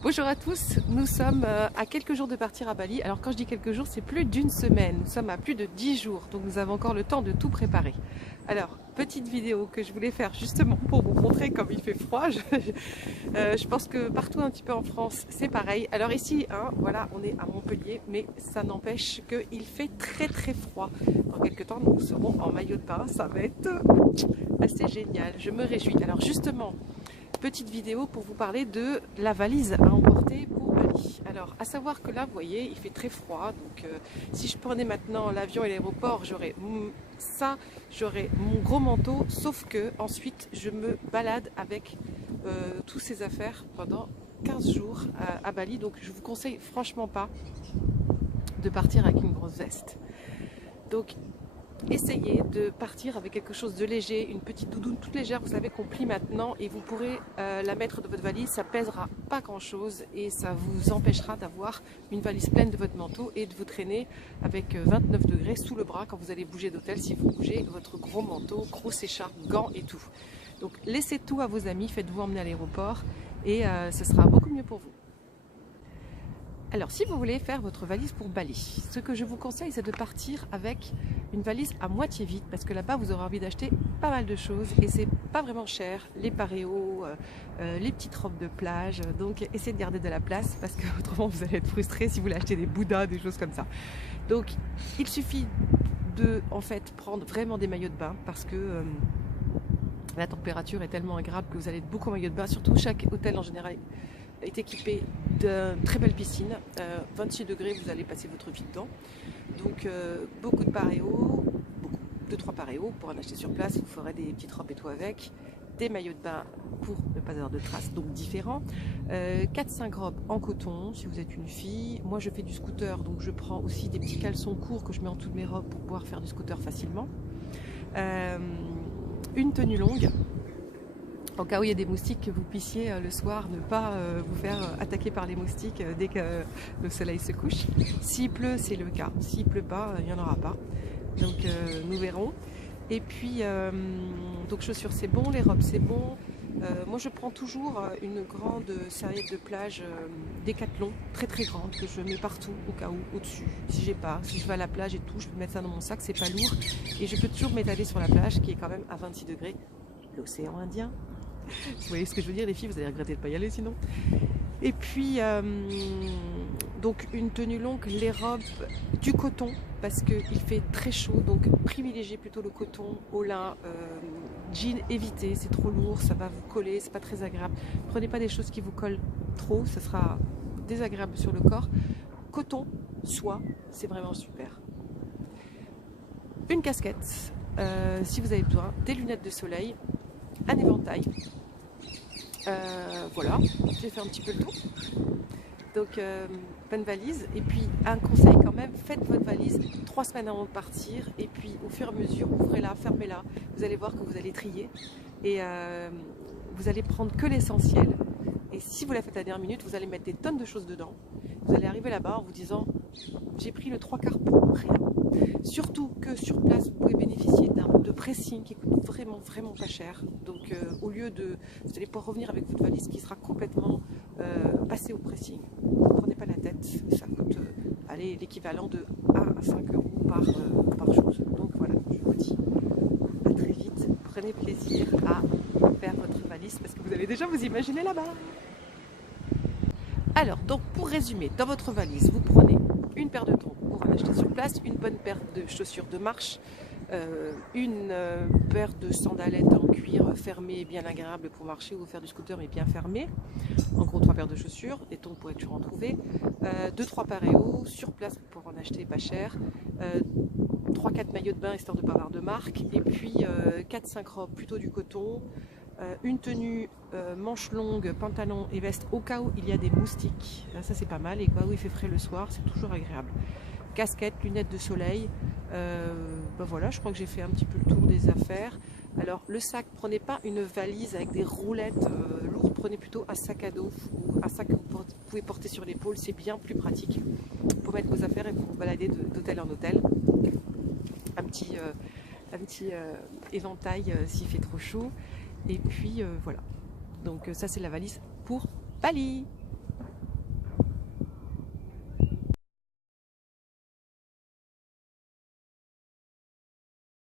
Bonjour à tous, nous sommes à quelques jours de partir à Bali. Alors quand je dis quelques jours, c'est plus d'une semaine, nous sommes à plus de 10 jours, donc nous avons encore le temps de tout préparer. Alors, petite vidéo que je voulais faire justement pour vous montrer comme il fait froid. Je pense que partout un petit peu en France, c'est pareil. Alors ici, hein, voilà, on est à Montpellier, mais ça n'empêche qu'il fait très très froid. Dans quelques temps, nous serons en maillot de bain, ça va être assez génial, je me réjouis. Alors justement, petite vidéo pour vous parler de la valise à emporter pour Bali. Alors, à savoir que là, vous voyez, il fait très froid. Donc, si je prenais maintenant l'avion et l'aéroport, j'aurais ça, j'aurais mon gros manteau. Sauf que ensuite, je me balade avec toutes ces affaires pendant 15 jours à Bali. Donc, je vous conseille franchement pas de partir avec une grosse veste. Donc, essayez de partir avec quelque chose de léger, une petite doudoune toute légère, vous savez qu'on plie maintenant et vous pourrez la mettre dans votre valise, ça pèsera pas grand chose et ça vous empêchera d'avoir une valise pleine de votre manteau et de vous traîner avec 29 degrés sous le bras quand vous allez bouger d'hôtel, si vous bougez votre gros manteau, grosse écharpe, gants et tout. Donc laissez tout à vos amis, faites-vous emmener à l'aéroport et ce sera beaucoup mieux pour vous. Alors, si vous voulez faire votre valise pour Bali, ce que je vous conseille, c'est de partir avec une valise à moitié vide, parce que là-bas, vous aurez envie d'acheter pas mal de choses et c'est pas vraiment cher. Les paréos, les petites robes de plage, donc essayez de garder de la place, parce que autrement, vous allez être frustré si vous voulez acheter des bouddhas, des choses comme ça. Donc, il suffit de, en fait, prendre vraiment des maillots de bain, parce que la température est tellement agréable que vous allez être beaucoup en maillot de bain, surtout chaque hôtel en général est équipé d'une très belle piscine, 26 degrés, vous allez passer votre vie dedans. Donc beaucoup de paréos, 2-3 paréos pour en acheter sur place, vous ferez des petites robes et tout avec, des maillots de bain pour ne pas avoir de traces, donc différents, 4-5 robes en coton si vous êtes une fille. Moi je fais du scooter, donc je prends aussi des petits caleçons courts que je mets en toutes mes robes pour pouvoir faire du scooter facilement. Une tenue longue, au cas où il y a des moustiques, que vous puissiez le soir ne pas vous faire attaquer par les moustiques dès que le soleil se couche. S'il pleut, c'est le cas. S'il pleut pas, il n'y en aura pas. Donc nous verrons. Et puis, donc chaussures c'est bon, les robes c'est bon. Moi je prends toujours une grande serviette de plage Décathlon, très très grande, que je mets partout au cas où, au-dessus. Si je vais à la plage et tout, je peux mettre ça dans mon sac, c'est pas lourd. Et je peux toujours m'étaler sur la plage qui est quand même à 26 degrés. L'océan Indien. Vous voyez ce que je veux dire, les filles, vous allez regretter de ne pas y aller sinon. Et puis, donc une tenue longue, les robes, du coton, parce qu'il fait très chaud, donc privilégiez plutôt le coton, au lin, jean, évitez, c'est trop lourd, ça va vous coller, c'est pas très agréable. Prenez pas des choses qui vous collent trop, ça sera désagréable sur le corps. Coton, soie, c'est vraiment super. Une casquette, si vous avez besoin, des lunettes de soleil, un éventail. Voilà, j'ai fait un petit peu le tour. Donc, bonne valise. Et puis, un conseil quand même, faites votre valise 3 semaines avant de partir. Et puis, au fur et à mesure, ouvrez-la, fermez-la. Vous allez voir que vous allez trier. Et vous allez prendre que l'essentiel. Et si vous la faites à la dernière minute, vous allez mettre des tonnes de choses dedans. Vous allez arriver là-bas en vous disant, j'ai pris le 3/4 pour rien. Surtout que sur place, vous pouvez bénéficier de pressing qui coûte vraiment pas cher. Donc au lieu de... Vous allez pouvoir revenir avec votre valise qui sera complètement passée au pressing. Ne prenez pas la tête, ça coûte l'équivalent de 1 à 5 euros par chose. Donc voilà, je vous dis à très vite. Prenez plaisir à faire votre valise parce que vous allez déjà vous imaginer là-bas. Alors, donc pour résumer, dans votre valise, vous prenez une paire de tongs pour en acheter sur place, une bonne paire de chaussures de marche, une paire de sandalettes en cuir fermées, bien agréables pour marcher ou faire du scooter mais bien fermées. En gros, 3 paires de chaussures, des tongs vous pourrez toujours en trouver, 2-3 paréos sur place pour en acheter pas cher, 3-4 maillots de bain histoire de ne pas avoir de marque, et puis 4-5 robes plutôt du coton. Une tenue manche longue, pantalon et veste au cas où il y a des moustiques, ça c'est pas mal, et quoi où il fait frais le soir, c'est toujours agréable. Casquette, lunettes de soleil, ben voilà, je crois que j'ai fait un petit peu le tour des affaires. Alors le sac, prenez pas une valise avec des roulettes lourdes, prenez plutôt un sac à dos ou un sac que vous pouvez porter sur l'épaule, c'est bien plus pratique pour mettre vos affaires et pour vous balader d'hôtel en hôtel. Un petit éventail s'il fait trop chaud. Et puis voilà, donc ça c'est la valise pour Bali.